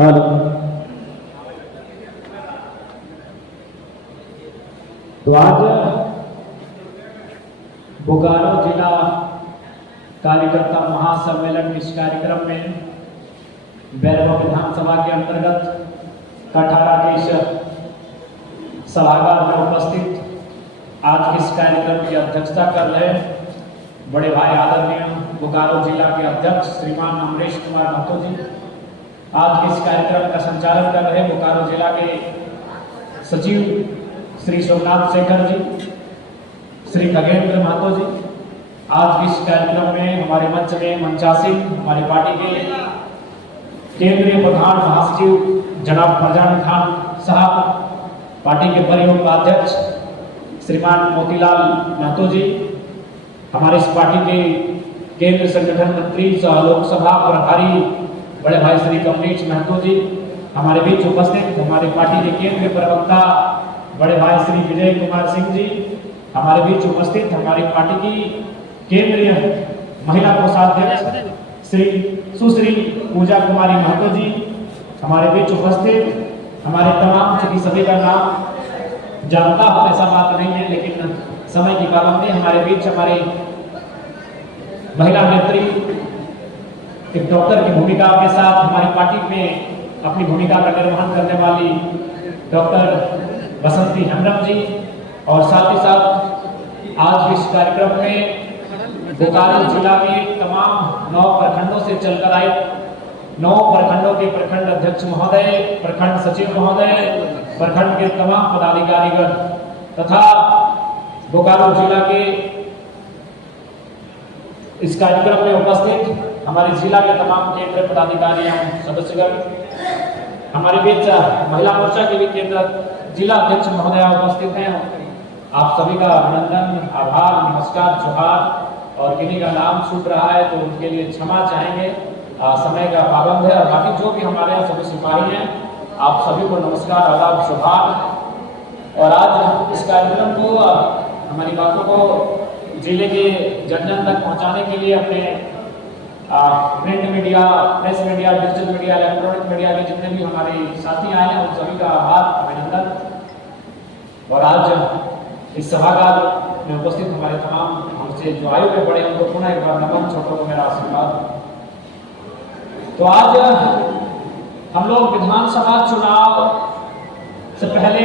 Hello. तो आज बोकारो जिला कार्यकर्ता महासम्मेलन इस कार्यक्रम में बैरवा विधानसभा के अंतर्गत कठारा के इस सभागार में उपस्थित आज के इस कार्यक्रम की अध्यक्षता कर रहे बड़े भाई आदरणीय बोकारो जिला के अध्यक्ष श्रीमान अमरेश कुमार महतो जी, आज के इस कार्यक्रम का संचालन कर रहे बोकारो जिला के सचिव श्री सोमनाथ शेखर जी, श्री खगेंद्र महतो जी, आज के इस कार्यक्रम में हमारे मंच में मंचासीन हमारी पार्टी के केंद्रीय प्रधान महासचिव जनाब फरजान खान साहब, पार्टी के वरीय उपाध्यक्ष श्रीमान मोतीलाल महतो जी, हमारे इस पार्टी के केंद्र संगठन मंत्री सह लोकसभा प्रभारी बड़े भाई श्री कमलेश महतो जी, हमारे बीच उपस्थित हमारे पार्टी के केंद्रीय प्रवक्ता बड़े भाई श्री विजय कुमार सिंह जी, हमारे बीच उपस्थित हमारी पार्टी की केंद्रीय महिला कोषाध्यक्ष श्री सुश्री पूजा कुमारी महतो जी, हमारे बीच उपस्थित हमारे तमाम सभी का नाम जानता हूं, ऐसा बात नहीं है, लेकिन समय की पाबंदी हमारे बीच हमारे महिला नेत्री एक डॉक्टर की भूमिका के साथ हमारी पार्टी में अपनी भूमिका का निर्वहन करने वाली डॉक्टर बसंती हेम्ब्रम जी, और साथ ही साथ आज इस कार्यक्रम में बोकारो जिला के तमाम 9 प्रखंडों से चलकर आए 9 प्रखंडों के प्रखंड अध्यक्ष महोदय, प्रखंड सचिव महोदय, प्रखंड के तमाम पदाधिकारीगण तथा बोकारो जिला के इस कार्यक्रम में उपस्थित हमारे जिला के तमाम केंद्र पदाधिकारी एवं सदस्यगण, हमारे बीच महिला मोर्चा के भी केंद्र जिला अध्यक्ष महोदय उपस्थित हैं। आप सभी का अभिनंदन, आभार, नमस्कार, जोहार, और किन्हीं का नाम छूट रहा है तो उनके लिए क्षमा चाहेंगे, समय का पाबंद है। और बाकी जो भी हमारे यहाँ सभी सिपाही हैं, आप सभी को नमस्कार, आदाब, शुभार। और आज इस कार्यक्रम को हमारी बातों को जिले के जन जन तक पहुंचाने के लिए अपने print media, press media, digital media, electronic media के जितने भी हमारे साथी आए हैं, उन सभी का आभार, अभिनंदन। और आज इस सभागार में उपस्थित हमारे तमाम हमसे जो आयु में बड़े उनको पुनः एक बार नमन, छोटों को मेरा आशीर्वाद। तो आज हम लोग विधानसभा चुनाव से पहले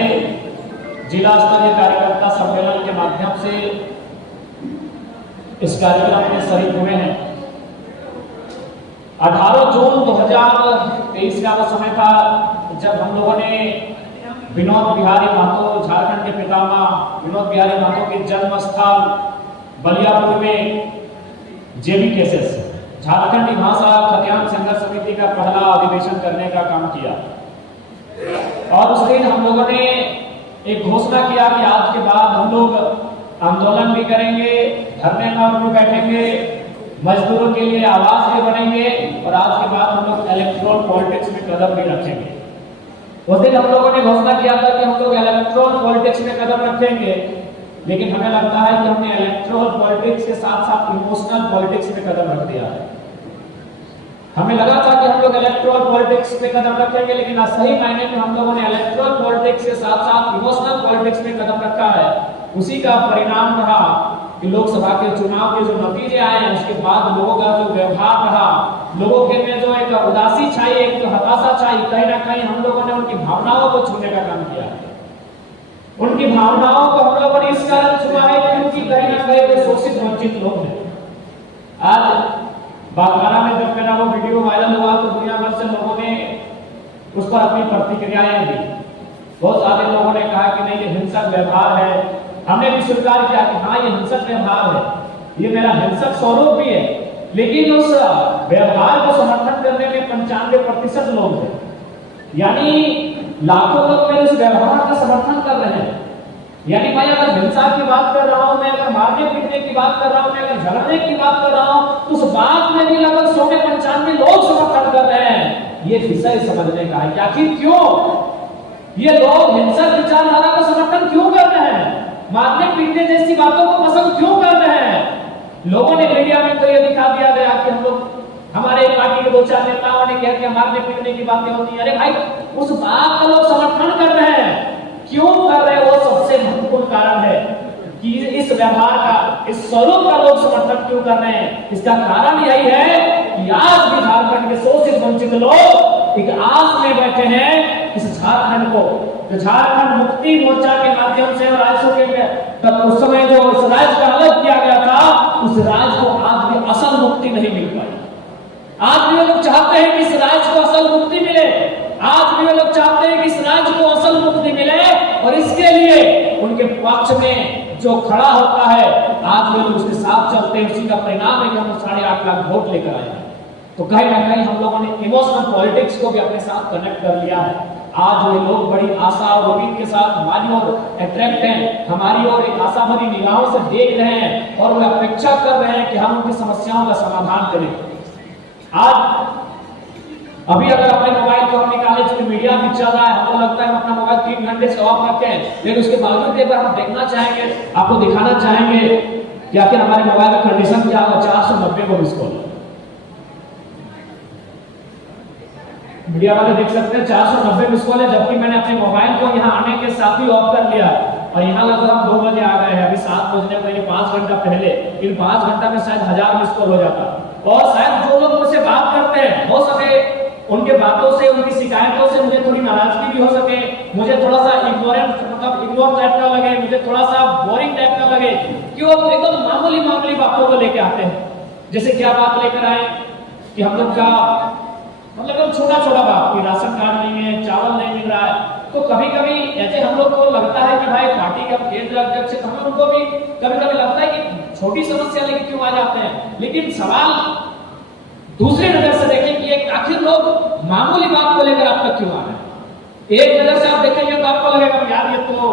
जिला स्तरीय कार्यकर्ता सम्मेलन के माध्यम से इस कार्यक्रम में शरीक हुए हैं। 18 जून 2023 का वो समय था जब हम लोगों ने विनोद बिहारी महतो, झारखंड के पितामह विनोद बिहारी महतो के जन्म स्थल बलियापुर में जेबी केसेस झारखंडी भाषा खतियान संघर्ष समिति का पहला अधिवेशन करने का काम किया। और उस दिन हम लोगों ने एक घोषणा किया कि आज के बाद हम लोग आंदोलन भी करेंगे, धरने में बैठेंगे, मजदूरों के लिए आवाज भी बनेंगे, और आज के बाद हम लोग इलेक्ट्रॉल पॉलिटिक्स में कदम भी रखेंगे। उस दिन हम लोगों ने घोषणा किया था कि हम लोग इलेक्ट्रॉल पॉलिटिक्स में कदम रखेंगे, लेकिन हमें लगता है कि हमने इलेक्ट्रॉल पॉलिटिक्स के साथ साथ इमोशनल पॉलिटिक्स में कदम रख दिया है। हमें लगा था कि हम लोग इलेक्ट्रॉल पॉलिटिक्स में कदम रखेंगे, लेकिन सही मायने में हम लोगों ने इलेक्ट्रॉल पॉलिटिक्स के साथ साथ इमोशनल पॉलिटिक्स में कदम रखा है। उसी का परिणाम रहा कि लोकसभा के चुनाव के जो नतीजे आए हैं, उसके बाद लोगों का जो व्यवहार रहा, लोगों के में जो एक उदासी छाई, एक जो हताशा छाई, कहीं ना कहीं हम लोगों ने उनकी भावनाओं को छूने का काम किया है। उनकी भावनाओं को हम लोगों ने इस कारण छुआ है क्योंकि कहीं ना कहीं वे शोषित वंचित लोग हैं। आज बागबारा में जब मेरा वो वीडियो वायरल हुआ तो दुनिया भर से लोगों ने उस पर अपनी प्रतिक्रियाएं दी। बहुत सारे लोगों ने कहा कि नहीं, ये हिंसक व्यवहार है। हमने भी स्वीकार किया कि हाँ, ये हिंसक व्यवहार है, ये मेरा हिंसक स्वरूप भी है, लेकिन उस व्यवहार को समर्थन करने में 95% लोग थे। यानी लाखों लोग मेरे उस व्यवहार का समर्थन कर रहे हैं। यानी मैं अगर हिंसा की बात कर रहा हूं, मैं अगर मारने पीटने की बात कर रहा हूं, मैं अगर झगड़ने की बात कर रहा हूं, तो उस बात में भी लगभग 100 में 95 लोग समर्थन कर रहे हैं। ये विषय समझने का है कि आखिर क्यों ये लोग हिंसक विचारधारा का समर्थन क्यों कर रहे हैं, मारने पीटने जैसी बातों को पसंद क्यों कर रहे हैं। लोगों ने मीडिया में तो ये दिखा दिया गया कि हम लोग हमारे पार्टी के 2-4 नेताओं ने कहा कि हमारे पिटने की बातें होती हैं। अरे भाई, उस बात का लोग समर्थन कर रहे हैं, क्यों कर रहे हैं? वो सबसे महत्वपूर्ण कारण है कि इस व्यवहार का, इस स्वरूप का लोग समर्थन क्यों कर रहे हैं। इसका कारण यही है कि आज भी झारखंड के शोषित वंचित लोग एक आस में बैठे हैं इस झारखंड को, जो झारखंड मुक्ति मोर्चा के माध्यम से और राज्यों के उस समय जो इस राज्य का अलग किया गया था, उस राज्य को आज भी असल मुक्ति नहीं मिल पाई। आज भी वे लोग चाहते हैं कि इस राज्य को असल मुक्ति मिले, आज भी वे लोग चाहते हैं कि इस राज्य को असल मुक्ति मिले, और इसके लिए उनके पक्ष में जो खड़ा होता है, आज वे लोग उसके साथ चलते हैं। उसी का परिणाम है कि हम 8.5 लाख वोट लेकर आए हैं। तो कहीं ना कहीं हम लोगों ने इमोशनल पॉलिटिक्स को भी अपने साथ कनेक्ट कर लिया है। आज वे लोग बड़ी आशा और उम्मीद के साथ हमारी ओर अट्रैक्ट हैं, हमारी ओर एक आशा भरी निगाहों से देख रहे हैं, और वे अपेक्षा कर रहे हैं कि हम उनकी समस्याओं का समाधान करें। आज अभी अगर अपने मोबाइल को हम निकाले, चूंकि मीडिया भी चल रहा है, हमको लगता है हम अपना मोबाइल 3 घंटे से ऑफ रखते हैं, लेकिन उसके बावजूद एक बार हम देखना चाहेंगे, आपको दिखाना चाहेंगे कि आखिर हमारे मोबाइल का कंडीशन क्या होगा। 490 को मिस कॉल, मीडिया वाले देख सकते हैं 490 मिस कॉल है, जबकि मैंने अपने मोबाइल को यहाँ आने के साथ ही ऑफ कर लिया, और यहाँ लगभग हम 2 बजे आ गए हैं। अभी 7 बजने पहले 5 घंटा पहले, इन 5 घंटा में शायद 1000 मिस कॉल हो जाता। और शायद जो लोग मुझसे बात करते हैं, हो सके उनके बातों से, उनकी शिकायतों से मुझे थोड़ी नाराजगी भी हो सके, मुझे थोड़ा सा इग्नोरेंट, मतलब इग्नोर टाइप का लगे, मुझे थोड़ा सा बोरिंग टाइप का लगे कि वो एकदम मामूली बातों को लेके आते हैं। जैसे क्या बात लेकर आए कि हम लोग का मतलब छोटा बात कि राशन कार्ड नहीं है, चावल नहीं मिल रहा है। तो कभी कभी ऐसे हम लोग को लगता है कि भाई पार्टी का केंद्र अध्यक्ष है, हम लोग को भी कभी कभी लगता है कि छोटी समस्या लेके क्यों आ जाते हैं। लेकिन सवाल दूसरी नजर से देखें कि एक आखिर लोग मामूली बात को लेकर आप तक क्यों आ रहे हैं। एक नजर से आप देखेंगे तो आपको लगेगा यार ये तो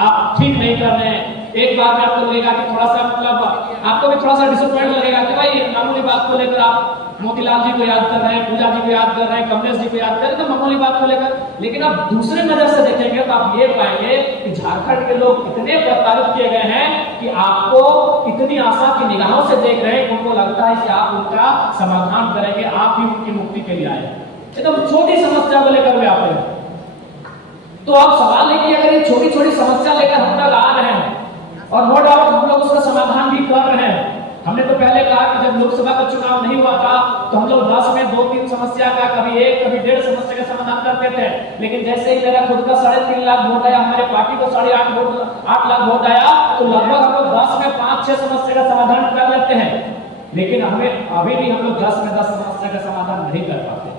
आप ठीक नहीं कर रहे हैं। एक बार में आपको लगेगा कि थोड़ा सा, मतलब आपको भी थोड़ा सा डिसअपॉइंट लगेगा कि भाई मामूली बात को लेकर आप मोतीलाल जी को याद कर रहे हैं, पूजा जी को याद कर रहे हैं, कमलेश जी को याद कर रहे हैं, तो मामूली बात को लेकर। लेकिन आप दूसरे नजर से देखेंगे तो आप ये पाएंगे कि झारखंड के लोग इतने प्रताड़ित किए गए हैं कि आपको इतनी आशा की निगाहों से देख रहे हैं कि उनको लगता है कि आप उनका समाधान करेंगे, आप ही उनकी मुक्ति के लिए आए। एकदम छोटी समस्या को लेकर वे आते हैं। तो आप सवाल है कि अगर ये छोटी छोटी समस्या लेकर हम तक आ रहे हैं, और नो डाउट हम लोग उसका समाधान भी कर रहे हैं। हमने तो पहले कहा कि जब लोकसभा का चुनाव नहीं हुआ था तो हम लोग 10 में 2-3 समस्या का, कभी 1 कभी 1.5 समस्या का समाधान करते थे। लेकिन जैसे ही मेरा खुद का 3.5 लाख वोट आया, हमारे पार्टी को 8 लाख वोट आया, तो लगभग हम लोग 10 में 5-6 समस्या का समाधान कर लेते हैं। लेकिन हमें अभी भी हम लोग 10 में 10 समस्या का समाधान नहीं कर पाते।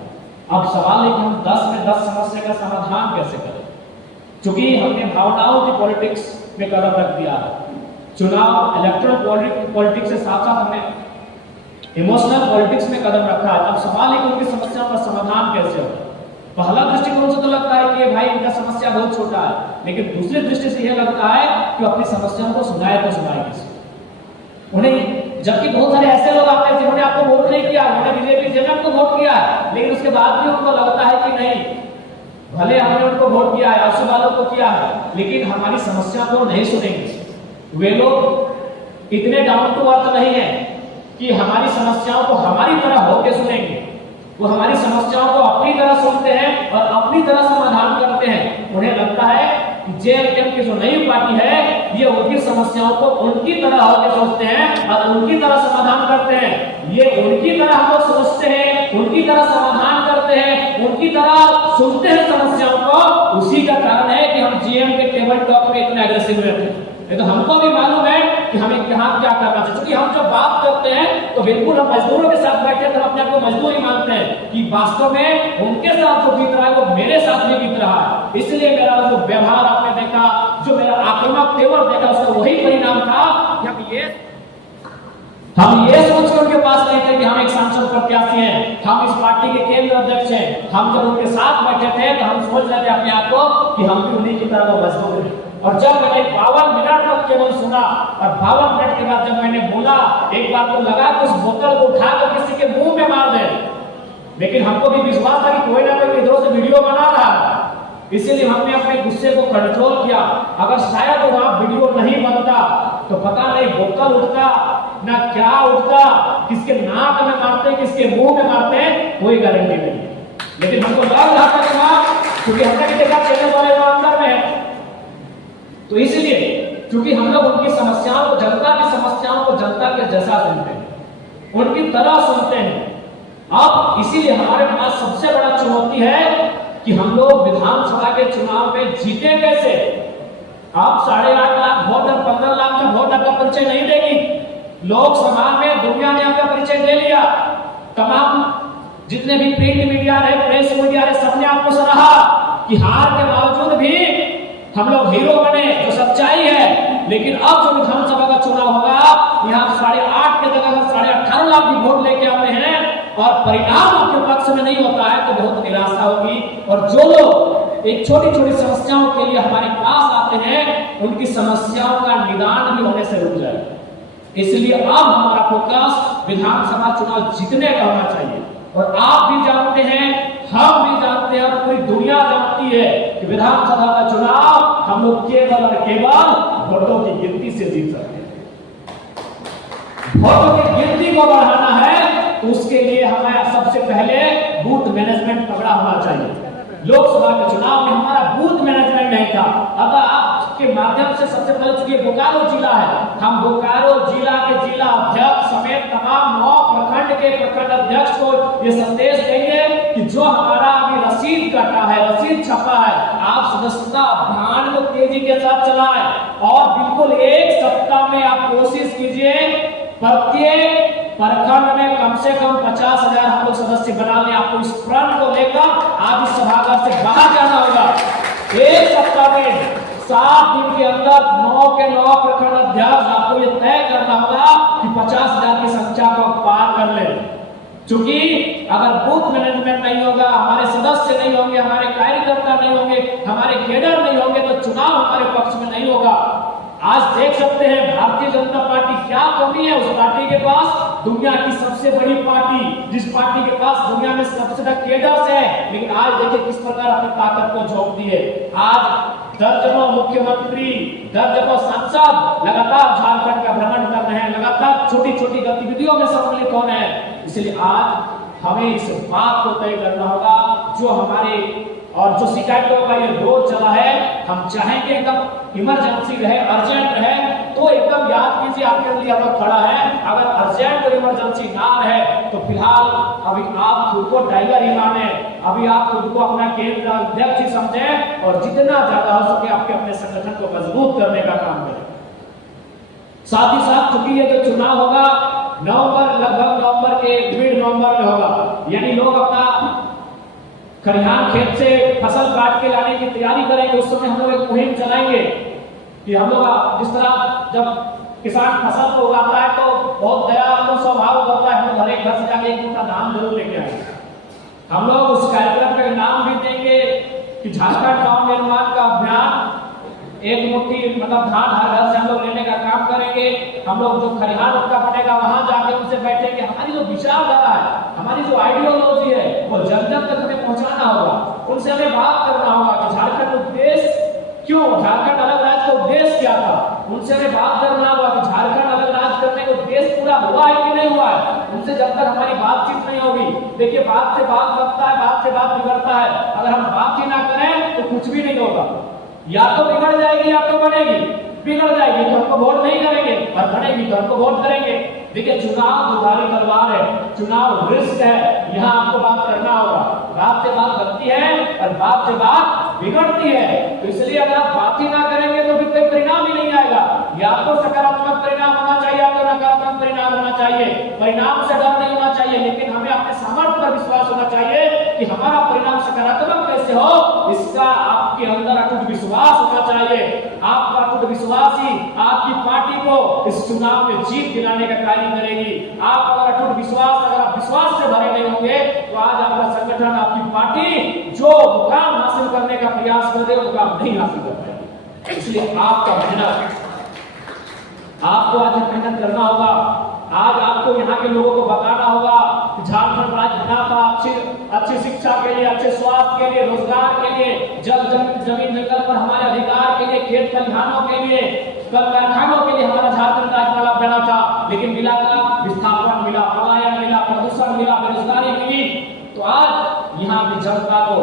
अब सवाल है कि हम 10 में 10 समस्या का समाधान कैसे करें, क्योंकि हमने भावनाओं की पॉलिटिक्स में कदम रख दिया है। चुनाव इलेक्ट्रल पॉलिटिक्स से साथ साथ हमने इमोशनल पॉलिटिक्स में कदम रखा है। अब सवाल है कि उनकी समस्याओं का समाधान कैसे हो। पहला दृष्टिकोण से तो लगता है कि भाई इनका समस्या बहुत छोटा है, लेकिन दूसरी दृष्टि से यह लगता है कि अपनी समस्याओं को सुनाए तो सुनाए किसी उन्हें। जबकि बहुत सारे ऐसे लोग आते हैं जिन्होंने आपको वोट नहीं किया, उन्होंने बीजेपी जेएमएम को वोट किया, लेकिन उसके बाद भी उनको लगता है कि नहीं, भले हमने उनको वोट किया है, आसू वालों को किया है, लेकिन हमारी समस्या को नहीं सुनेंगे। वे लोग इतने डाउन टू अर्थ नहीं है कि हमारी समस्याओं को हमारी तरह होकर सुनेंगे। वो हमारी समस्याओं को अपनी तरह सुनते हैं और अपनी तरह समाधान करते हैं। उन्हें लगता है कि जेएमएम की जो नई पार्टी है, ये उनकी समस्याओं को उनकी तरह होकर सोचते हैं और उनकी तरह समाधान करते हैं। ये उनकी तरह हम लोग सोचते हैं, उनकी तरह समाधान करते हैं, उनकी तरह सुनते हैं समस्याओं को। उसी का कारण है कि हम जीएम के टेबल टॉक पे इतने अग्रेसिव रहते हैं। तो हमको भी मालूम है कि हमें यहाँ क्या करना चाहिए, क्योंकि हम जब बात करते हैं तो बिल्कुल हम मजदूरों के साथ बैठे तो अपने आप को मजदूर ही मानते हैं कि वास्तव में उनके साथ जो बीत रहा है वो मेरे साथ भी बीत रहा है। इसलिए मेरा जो व्यवहार आपने देखा, जो मेरा आक्रामक तेवर देखा, उसका वही परिणाम था कि हम ये सोच कर उनके पास नहीं थे कि हम एक सांसद प्रत्याशी हैं, हम इस पार्टी के केंद्र अध्यक्ष हैं। हम जब उनके साथ बैठे थे तो हम सोच रहे थे अपने आप को कि हम भी उन्हीं की तरह वो मजदूर हैं। और जब मैंने 52 मिनट तक केवल सुना, और 52 मिनट के बाद जब मैंने बोला, एक बार तो लगा कि उस बोतल को उठाकर किसी के मुंह में मार दे, लेकिन हमको भी विश्वास था कि कोई ना कोई इधरों से वीडियो बना रहा है, इसीलिए हमने अपने गुस्से को कंट्रोल किया। अगर शायद वहां वीडियो नहीं बनता तो पता नहीं बोतल उठता ना क्या उठता, किसके नाक में मारते, किसके मुंह में मारते, कोई गारंटी नहीं। लेकिन हमको लग रहा था क्योंकि हमने भी देखा चैनल वाले अंदर में है, तो इसलिए क्योंकि हम लोग उनकी समस्याओं को, जनता की समस्याओं को जनता के जैसा सुनते हैं, उनकी तरह सुनते हैं। अब इसीलिए हमारे पास सबसे बड़ा चुनौती है कि हम लोग विधानसभा के चुनाव में जीते कैसे। आप 8.5 लाख वोट और 15 लाख का वोट आपका परिचय नहीं देगी। लोकसभा में दुनिया ने आपका परिचय दे लिया, तमाम जितने भी प्रिंट मीडिया है, प्रेस मीडिया है, सबने आपको सराहा कि हार के बावजूद भी हम लोग हीरो बने, जो सच्चाई है। लेकिन अब जो विधानसभा का चुनाव होगा, यहाँ 8.5 के जगह 18.5 लाख भी वोट लेके आते हैं और परिणाम आपके पक्ष में नहीं होता है तो बहुत निराशा होगी। और जो लोग एक छोटी छोटी समस्याओं के लिए हमारे पास आते हैं, उनकी समस्याओं का निदान भी होने से रुक जाए। इसलिए अब हमारा फोकस विधानसभा चुनाव जीतने का होना चाहिए। और आप भी जानते हैं, हम भी जानते हैं, और पूरी दुनिया जानती है कि विधानसभा का चुनाव हम लोग केवल और केवल वोटों की गिनती से जीत सकते हैं। वोटों की गिनती को बढ़ाना है तो उसके लिए हमें सबसे पहले बूथ मैनेजमेंट तगड़ा होना चाहिए। लोकसभा के चुनाव में हमारा बूथ मैनेजमेंट नहीं था। अब आपके माध्यम से सबसे पहले, चूंकि बोकारो जिला है, हम बोकारो जिला के जिला अध्यक्ष समेत तमाम 9 प्रखंड के प्रखंड अध्यक्ष को ये संदेश देंगे कि जो हमारा अभी रसीद कटा है, रसीद छपा है, आप सदस्यता अभियान को तेजी के साथ चलाएं और बिल्कुल 1 सप्ताह में आप कोशिश कीजिए प्रत्येक प्रखंड में कम से कम 50,000 हम लोग सदस्य बना लें। आपको इस प्रण को लेकर आज इस सभागार से बाहर जाना होगा। 1 सप्ताह में 7 दिन के अंदर 9 के 9 प्रखंड अध्यक्ष आपको ये तय करना होगा कि 50,000 की संख्या को पार कर ले। क्योंकि अगर बूथ मैनेजमेंट नहीं होगा, हमारे सदस्य नहीं होंगे, हमारे कार्यकर्ता नहीं होंगे, हमारे कैडर नहीं होंगे, तो चुनाव हमारे पक्ष में नहीं होगा। आज देख सकते हैं भारतीय जनता पार्टी क्या कमी है। उस पार्टी के पास दुनिया की सबसे बड़ी पार्टी, जिस पार्टी के पास दुनिया में सबसे ज्यादा कैडर्स है, लेकिन आज देखिए किस प्रकार अपनी ताकत को झोंक दी है। आज दर्जनों मुख्यमंत्री, दर्जनों सांसद लगातार झारखंड का भ्रमण कर रहे हैं, लगातार छोटी छोटी गतिविधियों में सम्मिलित हो रहे हैं। इसलिए आज हमें इस बात को तय करना होगा, जो हमारे और जो शिकायतों का ये दौर चला है, हम चाहेंगे एकदम इमरजेंसी रहे, अर्जेंट रहे, तो एकदम याद कीजिए आपके लिए हम खड़ा है। अगर अर्जेंट और इमरजेंसी ना रहे तो फिलहाल अभी आप खुद को टाइगर ही माने, अभी आप खुद को अपना केंद्र अध्यक्ष ही समझे और जितना ज्यादा हो सके आपके अपने संगठन को मजबूत करने का काम करें। साथ ही साथ चूंकि ये जो चुनाव होगा नवंबर, लगभग नवंबर के मिड नवंबर में होगा, यानी लोग अपना खलिहान खेत से फसल काट के लाने की तैयारी करेंगे। उस समय हम लोग एक मुहिम चलाएंगे कि हम लोग जिस तरह जब किसान फसल को उगाता है तो बहुत दयालु स्वभाव होता है, हम लोग हर एक घर से जाके एक उनका नाम जरूर लेके आएंगे। हम लोग उस कार्यक्रम में नाम भी देंगे कि झारखंड गांव निर्माण का अभियान, एक मुट्ठी मतलब धान हर घर से हम लोग लेने का काम करेंगे। हम लोग जो खलिहान उनका बनेगा वहां जाके उनसे बैठेंगे। हमारी जो विचारधारा है, हमारी जो आइडियोलॉजी है, वो जन जन तक हमें पहुंचाना होगा। उनसे हमें बात करना होगा कि झारखंड उद्देश्य क्यों, झारखंड अलग राज्य का उद्देश्य क्या था। उनसे हमें बात करना होगा कि झारखंड अलग राज्य करने का उद्देश्य पूरा हुआ है कि नहीं हुआ है। उनसे जब तक हमारी बातचीत नहीं होगी, देखिए बात से बात बनता है, बात से बात बिगड़ता है। अगर हम बात ही ना करें तो कुछ भी नहीं होगा, या तो बिगड़ जाएगी या तो बनेगी। बिगड़ जाएगी तो हमको वोट नहीं करेंगे और बनेगी तो हमको वोट करेंगे। देखिए चुनाव दुधारी तलवार है, चुनाव रिस्क है, यहाँ आपको बात करना होगा। बात से बात बनती है और बात से बात बिगड़ती है, तो इसलिए अगर आप बात ही ना करेंगे तो फिर कोई परिणाम ही नहीं आएगा। या तो सकारात्मक परिणाम होना चाहिए या तो नकारात्मक परिणाम होना चाहिए। परिणाम से डर नहीं होना चाहिए, लेकिन हमें अपने सामर्थ्य पर विश्वास होना चाहिए कि हमारा परिणाम सकारात्मक कैसे हो, इसका आपके अंदर अटूट विश्वास होना चाहिए। आपका अटूट विश्वास ही आपकी पार्टी को इस चुनाव में जीत दिलाने का कार्य करेगी। आपका अटूट विश्वास, अगर आप विश्वास से भरे नहीं होंगे तो आज आपका संगठन, आपकी पार्टी जो मुकाम हासिल करने का प्रयास कर रहे हो मुकाम नहीं हासिल कर पाएगी। इसलिए आपका मेहनत, आपको आज मेहनत करना होगा। आज आपको यहाँ के लोगों को बताना होगा कि झारखंड राज्य बना था अच्छी शिक्षा के लिए, अच्छे स्वास्थ्य के लिए, रोजगार के लिए, जमीन विकल्प पर हमारे अधिकार के लिए, खेत खलिहानों के लिए, कल कारखानों के लिए हमारा झारखंड राज्य बना था। लेकिन मिला जनता को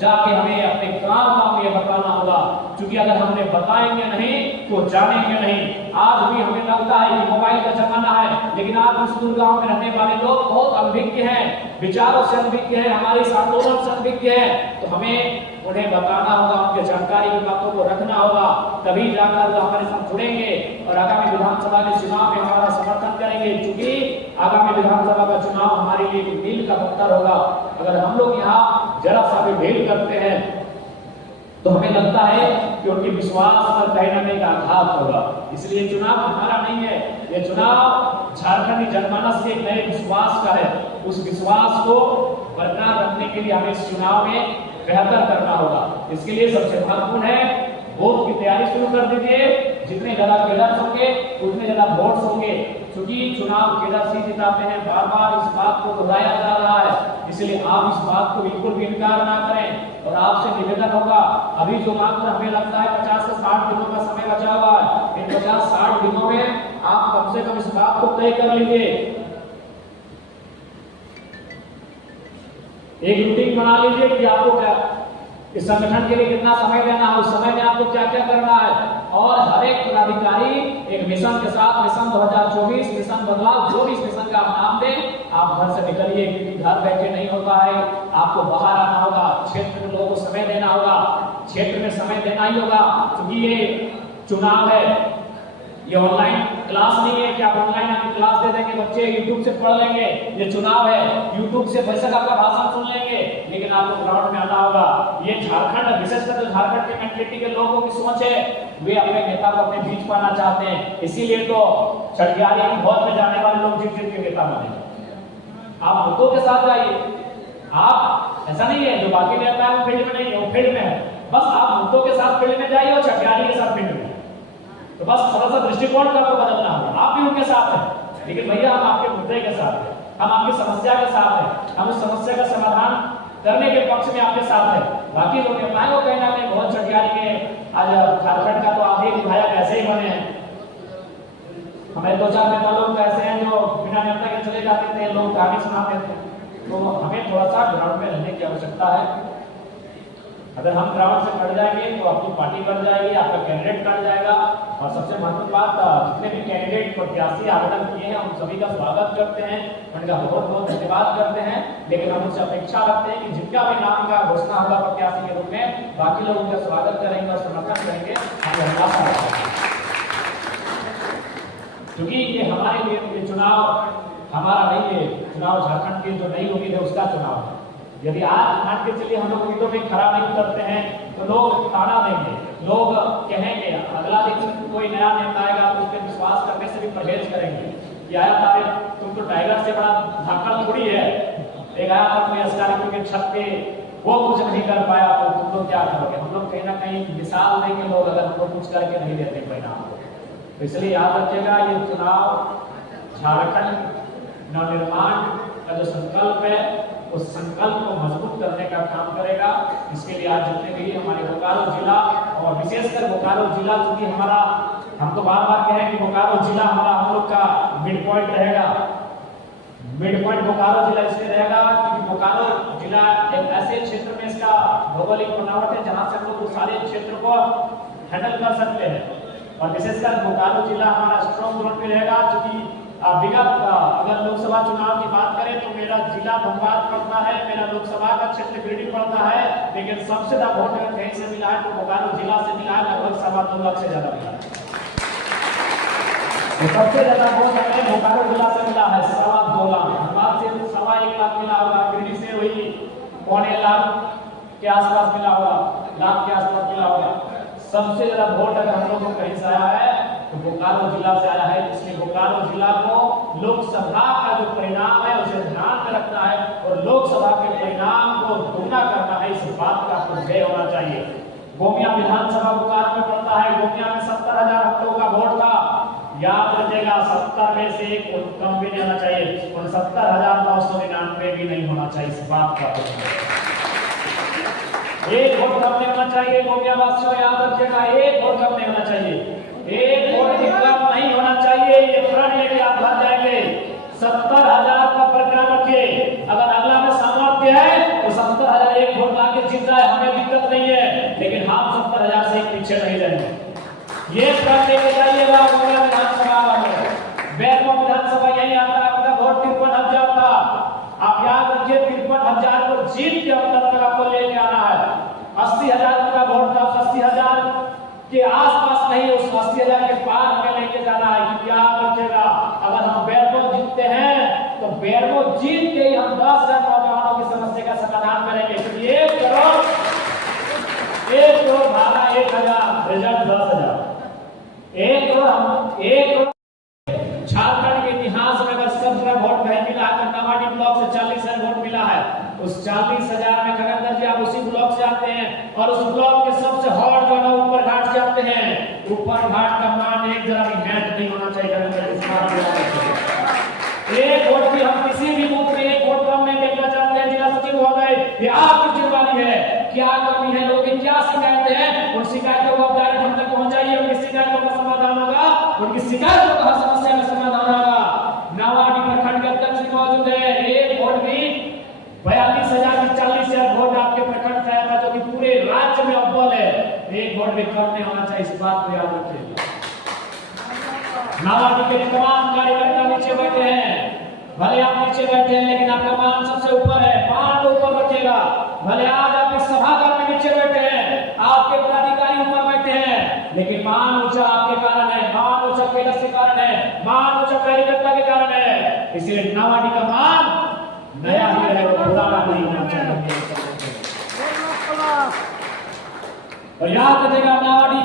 जाके हमें अपने गांव में बताना होगा, क्योंकि अगर हमने बताएंगे नहीं तो जानेंगे नहीं। आज भी हमें लगता है कि मोबाइल का जमाना है, लेकिन आज उस दूर गांव में रहने वाले लोग बहुत अनभिज्ञ हैं, विचारों से अनभिज्ञ हैं, हमारे आंदोलन से अनभिज्ञ हैं। तो हमें उन्हें बताना होगा, उनके जानकारी की बातों को रखना होगा, तभी जाकर वो हमारे साथ जुड़ेंगे और आगामी विधानसभा के चुनाव में हमारा समर्थन करेंगे। क्योंकि आगामी विधानसभा का चुनाव हमारे लिए मील का पत्थर होगा। अगर हम लोग यहाँ जरा सा भी ढील करते हैं तो हमें लगता है कि उनके विश्वास पर कहीं न कहीं आघात होगा। इसलिए चुनाव हमारा नहीं है, ये चुनाव झारखंडी जनमानस के एक नए विश्वास का है। उस विश्वास को बरकरार रखने के लिए हमें इस चुनाव में बेहतर करना होगा। इसके लिए सबसे महत्वपूर्ण है वोट की तैयारी शुरू कर दीजिए। जितने ज्यादा कैडर्स होंगे उतने ज्यादा वोट्स होंगे, क्योंकि चुनाव कैडर्स ही जिताते हैं। बार बार इस बात को दोहराया जा रहा है, इसलिए आप इस बात को बिल्कुल भी इनकार ना करें। और आपसे निवेदन होगा, अभी जो मात्र हमें लगता है 50 से 60 दिनों का समय बचा हुआ है, इन 50-60 दिनों में आप कम से कम इस बात को तय कर लीजिए, एक रूटीन बना लीजिए कि आपको क्या इस संगठन के लिए कितना समय देना है, उस समय में आपको क्या क्या करना है। और हर एक पदाधिकारी एक मिशन के साथ, मिशन 2024, मिशन बदलाव, जो भी इस मिशन का आप नाम दें, आप घर से निकलिए, क्योंकि घर बैठे नहीं होता है, आपको बाहर आना होगा, क्षेत्र के लोगों को समय देना होगा, क्षेत्र में समय देना ही होगा। क्योंकि ये चुनाव है, ये ऑनलाइन क्लास नहीं है कि आप ऑनलाइन आके क्लास दे देंगे, बच्चे यूट्यूब से पढ़ लेंगे। ये चुनाव है, यूट्यूब से बेशक आपका भाषण सुन लेंगे, लेकिन आपको ग्राउंड में आना होगा। ये झारखंड, विशेषकर जो झारखंड के मेंटलिटी के लोगों की सोच है, वे अपने नेता को अपने बीच पाना चाहते हैं। इसीलिए तो छठियारी भौत में जाने वाले लोग जीत के नेता बने। आप मुद्दों के साथ जाइए, आप ऐसा नहीं है जो बाकी नेता है वो फील्ड में नहीं है, वो फील्ड में है, बस आप मुद्दों के साथ फील्ड में जाइए और छठियारी के साथ फील्ड में। तो बस थोड़ा सा दृष्टिकोण का तो बदलना होगा। आप भी उनके साथ हैं, लेकिन भैया हम आपके मुद्दे के साथ हैं, हम आपकी समस्या के साथ हैं, हम उस समस्या का समाधान करने के पक्ष में आपके साथ हैं। बाकी लोग नेताएं वो कहना नहीं, बहुत छठियारी के आज झारखंड का तो आधे विधायक ऐसे ही बने हैं। हमें 2-4 नेता लोग ऐसे हैं जो बिना नेता के चले जाते थे, लोग कहानी सुनाते थे। तो हमें थोड़ा सा ग्राउंड में रहने की आवश्यकता है। अगर हम ग्राउंड से कट जाएंगे तो आपकी पार्टी बढ़ जाएगी, आपका कैंडिडेट कट जाएगा। और सबसे महत्वपूर्ण बात, जितने भी कैंडिडेट प्रत्याशी आवेदन किए हैं उन सभी का स्वागत करते हैं, उनका बहुत बहुत धन्यवाद करते हैं। लेकिन हम उनसे अपेक्षा रखते हैं कि जिनका भी नाम का घोषणा होगा प्रत्याशी के रूप में, बाकी लोग उनका स्वागत करेंगे और समर्थन करेंगे। क्योंकि ये हमारे लिए चुनाव हमारा नहीं है, चुनाव झारखंड के जो नई उम्मीद है उसका चुनाव है। यदि आज मान के चलिए हम लोग उम्मीदों में खरा नहीं उतरते हैं तो लोग ताना देंगे, लोग कहेंगे, अगला दिन कोई नया नेता आएगा तो उस पर विश्वास करने से भी परहेज करेंगे कि आया था तुम तो टाइगर से बड़ा धाकड़ थोड़ी है, एक आया था कोई अस्कारियों के छत पे वो कुछ नहीं कर पाया तो तुम लोग क्या करोगे। हम लोग कहीं ना कहीं मिसाल देंगे लोग, अगर हम लोग कुछ करके नहीं देते परिणाम को। तो इसलिए याद रखिएगा, ये चुनाव झारखंड नवनिर्माण का जो संकल्प है उस संकल्प को मजबूत करने का काम करेगा। इसके लिए आज जितने भी हमारे बोकारो जिला और विशेषकर बोकारो जिला, क्योंकि हमारा, हम तो बार बार कह रहे हैं कि बोकारो जिला हमारा हम लोग का मिड पॉइंट रहेगा। मिड पॉइंट बोकारो जिला इसलिए रहेगा क्योंकि बोकारो जिला एक ऐसे क्षेत्र में इसका भौगोलिक बनावट है जहां से हम लोग सारे क्षेत्र को हैंडल कर सकते हैं। और विशेषकर बोकारो जिला हमारा स्ट्रॉन्ग जोन में रहेगा, क्योंकि विगत अगर लोकसभा चुनाव की बात करें तो मेरा जिला धनबाद पड़ता है, मेरा लोकसभा का क्षेत्र गिरिडीह पड़ता है, लेकिन सबसे ज्यादा वोट अगर कहीं से मिला है तो बोकारो जिला से मिला है, लगभग 2.25 लाख से ज्यादा मिला है। तो सबसे ज्यादा वोट हमें बोकारो जिला से मिला है, 2.25 लाख। धनबाद से 1.25 लाख मिला होगा, गिरिडीह से वही 1.25 लाख के आसपास मिला होगा, लाख के आसपास मिला होगा। सबसे ज्यादा वोट अगर हम लोग को कहीं से आया है तो बोकारो जिला से आया है। इसलिए बोकारो जिला को लोकसभा का जो परिणाम है उसे ध्यान में रखना है और लोकसभा के परिणाम को दुगना करना है, इस बात का आपको जय होना चाहिए। गोमिया विधानसभा बोकारो में पड़ता है, गोमिया में 70,000 हम लोगों का वोट था। याद रखिएगा, 70 में से एक कम भी नहीं होना चाहिए और 70,999 भी नहीं होना चाहिए, इस बात का एक वोट कम नहीं होना चाहिए। गोमिया वासियों याद रखिएगा, एक वोट कम नहीं होना चाहिए, एक वोट भी कम नहीं होना चाहिए। ये प्रण लेके आप भर जाएंगे। 70,000 का परिणाम रखिए। अगर अगला में सामर्थ्य है तो 70,000 एक वोट आके जीत रहा है, हमें दिक्कत नहीं है, लेकिन हम 70,000 से पीछे नहीं रहेंगे। ये प्रण लेके जाइएगा विधानसभा वाले। बैरमो विधानसभा यही आता है, आपका वोट 53,000 था। आप याद रखिए 53,000 को जीत के अंदर तक आपको लेके आना है। 80,000 का वोट था, 80,000 के आसपास नहीं, उस 80,000 के पार हमें लेके जाना है। कि याद रखिएगा, अगर हम बैरमो जीतते हैं तो बैरमो जीत के ही हम 10,000 नौजवानों की समस्या का समाधान करेंगे। 1 करोड़ भागा 1,000, रिजल्ट 10,000। 1 करोड़ झारखंड के इतिहास में अगर सबसे वोट नहीं मिला है, नवाडी ब्लॉक से 40,000 वोट मिला है। उस 40,000 में खगनदर जी आप उसी ब्लॉक से आते हैं, और उस ब्लॉक के सबसे हॉट जो है ऊपर घाट से आते हैं। ऊपर घाट का मान एक जरा भी मैच नहीं होना चाहिए। एक वोट भी हम किसी भी बूथ में एक वोट कम नहीं देखना चाहते हैं। जिला सचिव महोदय, ये आपकी जिम्मेदारी है। क्या कमी है, लोग क्या शिकायतें हैं, उन शिकायतों को आप डायरेक्ट हम तक पहुंचाइए। उनकी शिकायतों का समाधान होगा, उनकी शिकायतों का समस्या का समाधान होगा। नावाडी प्रखंड के अध्यक्ष मौजूद है, एक वोट भी 42,000 की 40,000 वोट आपके प्रखंड से आया था, जो कि पूरे राज्य में अव्वल है। एक वोट भी कम नहीं होना चाहिए, इस बात को याद रखिएगा। नावाडी के तमाम कार्यकर्ता नीचे बैठे हैं, भले आप नीचे बैठे हैं लेकिन आपका मान सबसे ऊपर है। मान ऊपर रखिएगा। भले आज आप इस सभागार में नीचे बैठे हैं, आपके पदाधिकारी ऊपर बैठे हैं, लेकिन मान ऊंचा आपके कारण है, मान ऊंचा कैडर के कारण है, मान ऊंचा कार्यकर्ता के कारण है। इसलिए नावाडी का मान नया ही रहे, पुराना नहीं होना चाहिए। और याद रखिएगा, नावाडी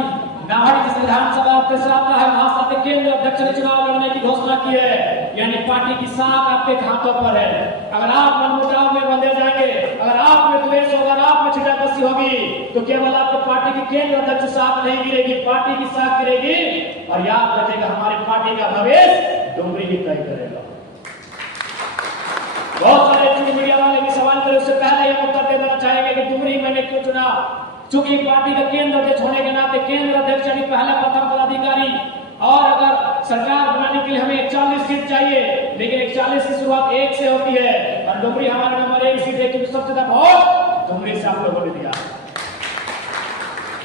जिस विधानसभा आपके सामने है, वहां से केंद्र अध्यक्ष ने चुनाव लड़ने की घोषणा की है। यानी पार्टी की साख आपके हाथों पर है। अगर आप मनमुटाव में बंधे जाएंगे, अगर आप में द्वेष होगा, आप में छिटाकसी होगी, तो केवल आपको पार्टी की केंद्र अध्यक्ष साख नहीं गिरेगी, पार्टी की साख गिरेगी। और याद रखिएगा, हमारी पार्टी का भविष्य डुमरी ही तय करेगा। बहुत सारे मीडिया वाले भी सवाल करे, उससे पहले हम उत्तर देना चाहेंगे कि डुमरी मैंने क्यों चुना। चूंकि पार्टी का केंद्र अध्यक्ष होने के नाते केंद्र अध्यक्ष यानी पहला प्रथम पदाधिकारी, और अगर सरकार बनाने के लिए हमें 41 सीट चाहिए, लेकिन 41 की शुरुआत 1 से होती है, और डुमरी हमारा नंबर 1 सीट है, क्योंकि सबसे ज्यादा वोट डुमरी से आप लोगों ने दिया।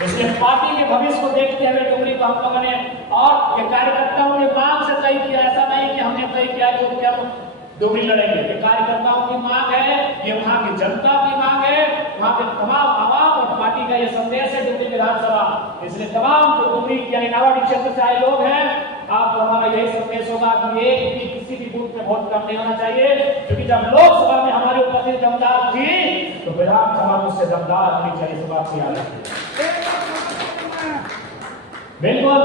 इसलिए पार्टी के भविष्य को देखते हुए डुमरी को हम लोगों ने और ये कार्यकर्ताओं ने मांग से तय किया। ऐसा नहीं कि हमने तय किया तो क्या डुमरी लड़ेंगे। ये कार्यकर्ताओं की मांग है, ये वहां की जनता की मांग है, वहां के तमाम आवाम और पार्टी का ये संदेश है डुमरी विधानसभा। इसलिए तमाम जो डुमरी यानी नावाडी क्षेत्र से आए लोग हैं, आपको हमारा यही संदेश होगा कि एक भी किसी भी बूथ में वोट कम नहीं होना चाहिए। क्योंकि जब लोकसभा में हमारी उपस्थिति दमदार थी, तो विधानसभा में उससे दमदार होनी चाहिए। इस बात से याद रखिए। बिल्कुल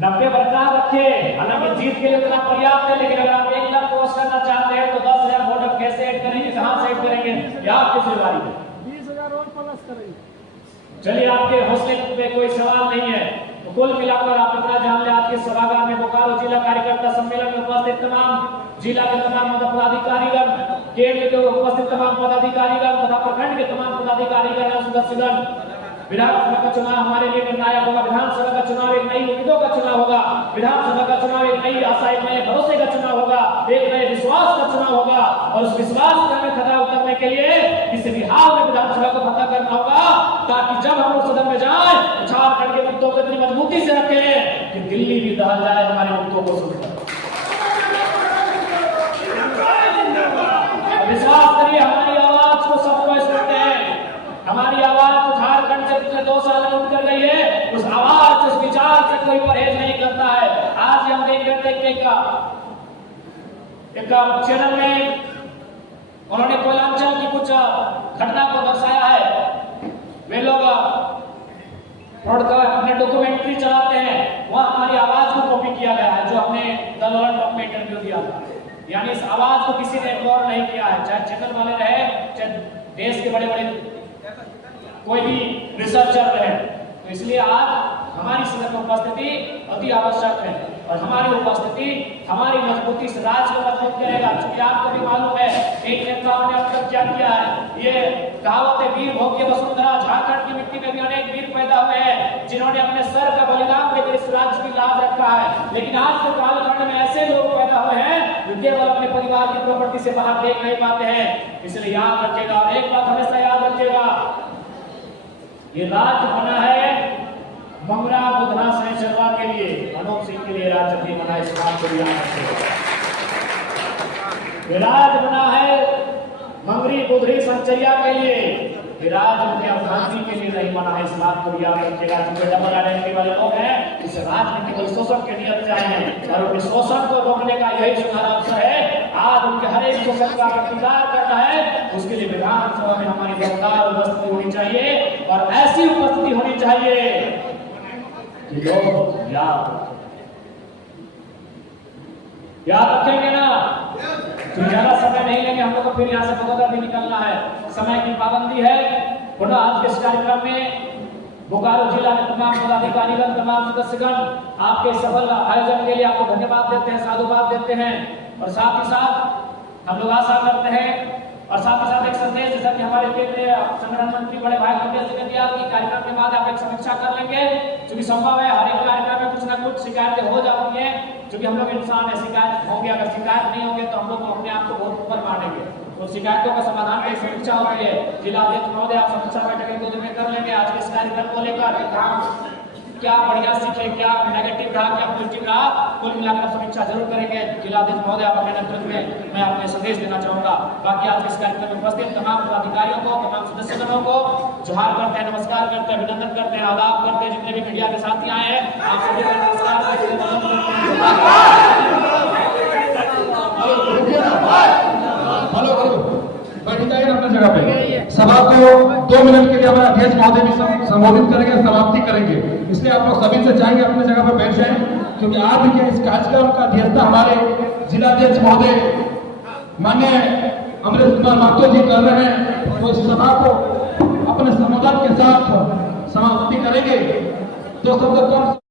90 बरकरार रखे। हालांकि जीत के लिए इतना पर्याप्त है, लेकिन अगर आप 1 लाख क्रॉस करना चाहते हैं तो 10,000 वोट आप कैसे ऐड करेंगे, कहां से ऐड करेंगे, या आपकी जिम्मेदारी है। 20,000 और प्लस करेंगे। चलिए, आपके हौसले पे कोई सवाल नहीं है। तो कुल मिलाकर आप इतना जान ले, आज के सभागार में बोकारो जिला कार्यकर्ता सम्मेलन में उपस्थित तमाम जिला के तमाम पदाधिकारीगण, केंद्र के उपस्थित तमाम पदाधिकारीगण तथा प्रखंड के तमाम पदाधिकारीगण, सदस्यगण, विधानसभा का चुनाव हमारे लिए निर्णायक होगा। विधानसभा का चुनाव एक नई उम्मीदों का चुनाव होगा। विधानसभा का चुनाव एक नई आशा, एक नए भरोसे का चुनाव होगा, एक नए विश्वास का चुनाव होगा। और उस विश्वास का हमें खरा उतरने के लिए किसी भी हाल में विधानसभा को फतह करना होगा, ताकि जब हम लोग सदन में जाएं, झारखंड के मुद्दों को इतनी मजबूती से रखें कि दिल्ली भी दहल जाए हमारे मुद्दों को सुनकर। विश्वास करिए, हमारी आवाज को सब करते हैं। हमारी आवाज झारखंड से पिछले 2 साल में उठ गई है। उस आवाज से, उस विचार से कोई परहेज नहीं करता है। आज हम देख रहे थे कि एक चैनल में उन्होंने कोयलांचल की कुछ घटना को दर्शाया है। वे लोग अपने डॉक्यूमेंट्री चलाते हैं, वहां हमारी आवाज को कॉपी किया गया है, जो हमने द लॉन्ड टॉप में इंटरव्यू दिया था। यानी इस आवाज को किसी ने इग्नोर नहीं किया है, चाहे चैनल वाले रहे, चाहे देश के बड़े बड़े कोई भी रिसर्चर रहे। तो इसलिए आज हमारी सदन में उपस्थिति अति आवश्यक है। और हमारी उपस्थिति, हमारी मजबूती इस राज्य को मजबूत करेगा। क्योंकि आपको भी मालूम है इन नेताओं ने अब तक क्या किया है। ये कहावत है, वीर भोग्य वसुंधरा, झारखंड की मिट्टी में भी अनेक वीर पैदा हुए हैं जिन्होंने अपने सर का बलिदान देकर इस राज्य की लाज रखा है। लेकिन आज के कालखंड में ऐसे लोग पैदा हुए हैं जो केवल अपने परिवार की प्रॉपर्टी से बाहर देख नहीं पाते हैं। इसलिए याद रखिएगा, एक बात हमेशा याद रखिएगा, ये राज्य बना है मंगरा बुधना सहिंचरवा के लिए, अनूप सिंह के लिए राज्य नहीं बना। इस बात को याद रखिएगा, ये राज्य बना है मंगरी बुधरी संचरिया के लिए, राज्य उनके अवधानी के लिए नहीं बना है। इस बात को याद रखिएगा। जो डबल आइडेंटिटी वाले लोग हैं इस राज्य में केवल शोषण के नियत से आए हैं और उनके शोषण को रोकने का यही सुधार अवसर है। आज उनके हर एक शोषण का प्रतिकार करना है, उसके लिए विधानसभा में हमारी दमदार उपस्थिति होनी चाहिए और ऐसी उपस्थिति होनी चाहिए कि लोग याद रखेंगे ना। तो ज्यादा समय नहीं लेंगे, हम लोग को फिर यहाँ से बदौलत भी निकलना है, समय की पाबंदी है। पुनः आज के इस कार्यक्रम में बोकारो जिला के तमाम पदाधिकारीगण, तमाम सदस्यगण आपके सफल आयोजन के लिए आपको धन्यवाद देते हैं, साधुवाद देते हैं। और साथ ही साथ हम लोग आशा करते हैं और साथ ही साथ एक संदेश, जैसा कि हमारे केंद्रीय संगठन मंत्री बड़े भाई पटेल जी ने दिया कि कार्यक्रम के बाद आप एक समीक्षा कर लेंगे। क्योंकि संभव है हर एक कार्यक्रम में कुछ ना कुछ शिकायतें हो जाती हैं, क्योंकि हम लोग इंसान है, शिकायत होंगे, अगर शिकायत नहीं होंगे तो हम लोग अपने आप को बहुत ऊपर मानेंगे। तो शिकायतों का समाधान की समीक्षा होती है। जिला अध्यक्ष महोदय, आप समीक्षा बैठक को दिन कर लेंगे आज के इस कार्यक्रम को लेकर, क्या बढ़िया सीखे, क्या नेगेटिव रहा, क्या पॉजिटिव रहा, कुल मिलाकर समीक्षा जरूर करेंगे। जिला अध्यक्ष महोदय, आप अपने नेतृत्व में मैं अपने संदेश देना चाहूंगा। बाकी आज के इस कार्यक्रम में उपस्थित तमाम पदाधिकारियों को, तमाम सदस्यगणों को जोहार करते हैं, नमस्कार करते हैं, अभिनंदन करते हैं, आदाब करते हैं। जितने भी मीडिया के साथी आए हैं आप सभी का नमस्कार करते हैं। अपनी जगह पे सभा को 2 मिनट के लिए हमारे अध्यक्ष महोदय भी संबोधित करेंगे, समाप्ति करेंगे। इसलिए आप लोग सभी से चाहेंगे अपने जगह पर बैठ जाएं, क्योंकि आज के इस कार्यक्रम का अध्यक्षता हमारे जिला अध्यक्ष महोदय माननीय अमरेश कुमार महतो जी कर रहे हैं। तो इस सभा को अपने संबोधन के साथ समाप्ति करेंगे। तो सब